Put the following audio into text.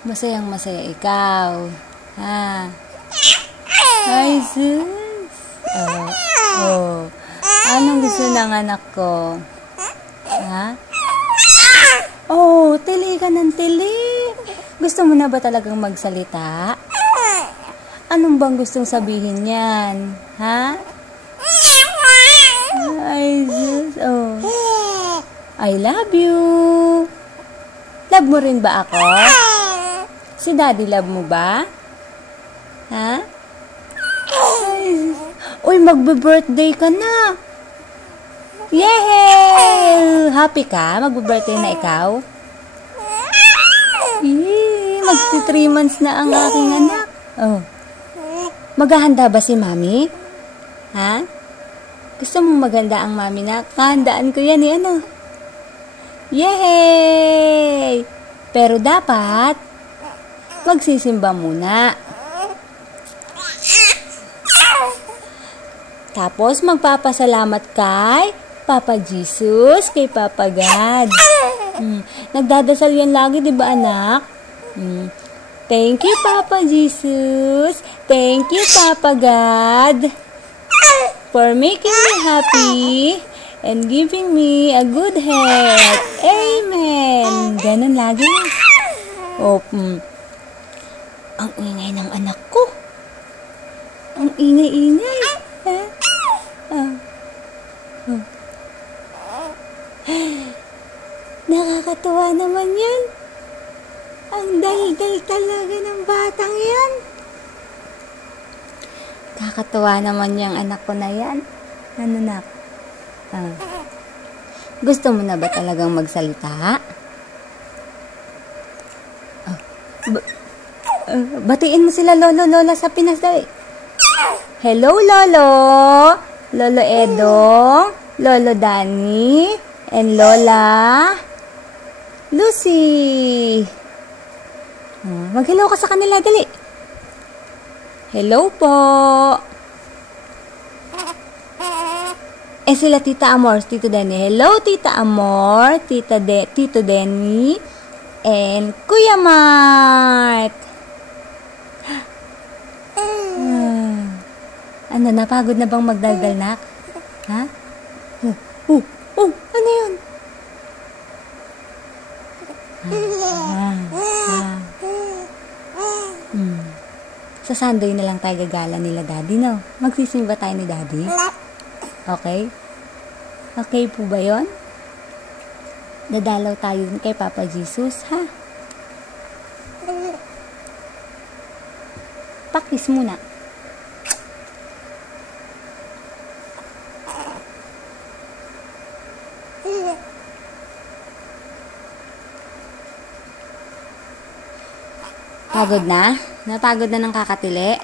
Masayang masaya ikaw. Ha? Ay, sus. Anong gusto ng anak ko? Ha? Oh, tili ka ng tili. Gusto mo na ba talagang magsalita? Anong bang gustong sabihin yan? Ha? Ay, sus. Oh. I love you. Love mo rin ba ako? Si Daddy love mo ba? Ha? Ay, uy, magbe-birthday ka na. Yay! Happy ka? Magbe-birthday na ikaw? Yay! Magti 3 months na ang aking anak. Oh. Maghahanda ba si Mami? Ha? Gusto mong maganda ang Mami na? Kahandaan ko yan eh, ano? Yay! Pero dapat magsisimba muna. Tapos magpapasalamat kay Papa Jesus, kay Papa God. Nagdadasal yan lagi, di ba anak? Thank you, Papa Jesus. Thank you, Papa God, for making me happy and giving me a good health. Amen. Ganun lagi. Oh, ang ingay ng anak ko. Ang ingay-ingay. Nakakatuwa naman yan. Ang daldal talaga ng batang yan. Nakakatuwa naman yung anak ko na yan. Ano na? Gusto mo na ba talagang magsalita? Batiin mo sila lolo, lola sa Pinas daw eh. Hello, lolo. Lolo Edong, lolo Danny, and lola Lucy. Mag-hello ka sa kanila, dali. Hello po. Sila Tita Amor, Tito Denny. Hello, Tita Amor, Tito Denny, and Kuya Mart. Ano, napagod na bang magdaldal, nak? Ha? Ano yun? Sa Sunday na lang tayo gagala nila Daddy, no? Magsisimba tayo ni Daddy? Okay? Okay po ba yun? Dadalaw tayo kay Papa Jesus, ha? Pakis muna. Pagod na? Napagod na ng kakatili?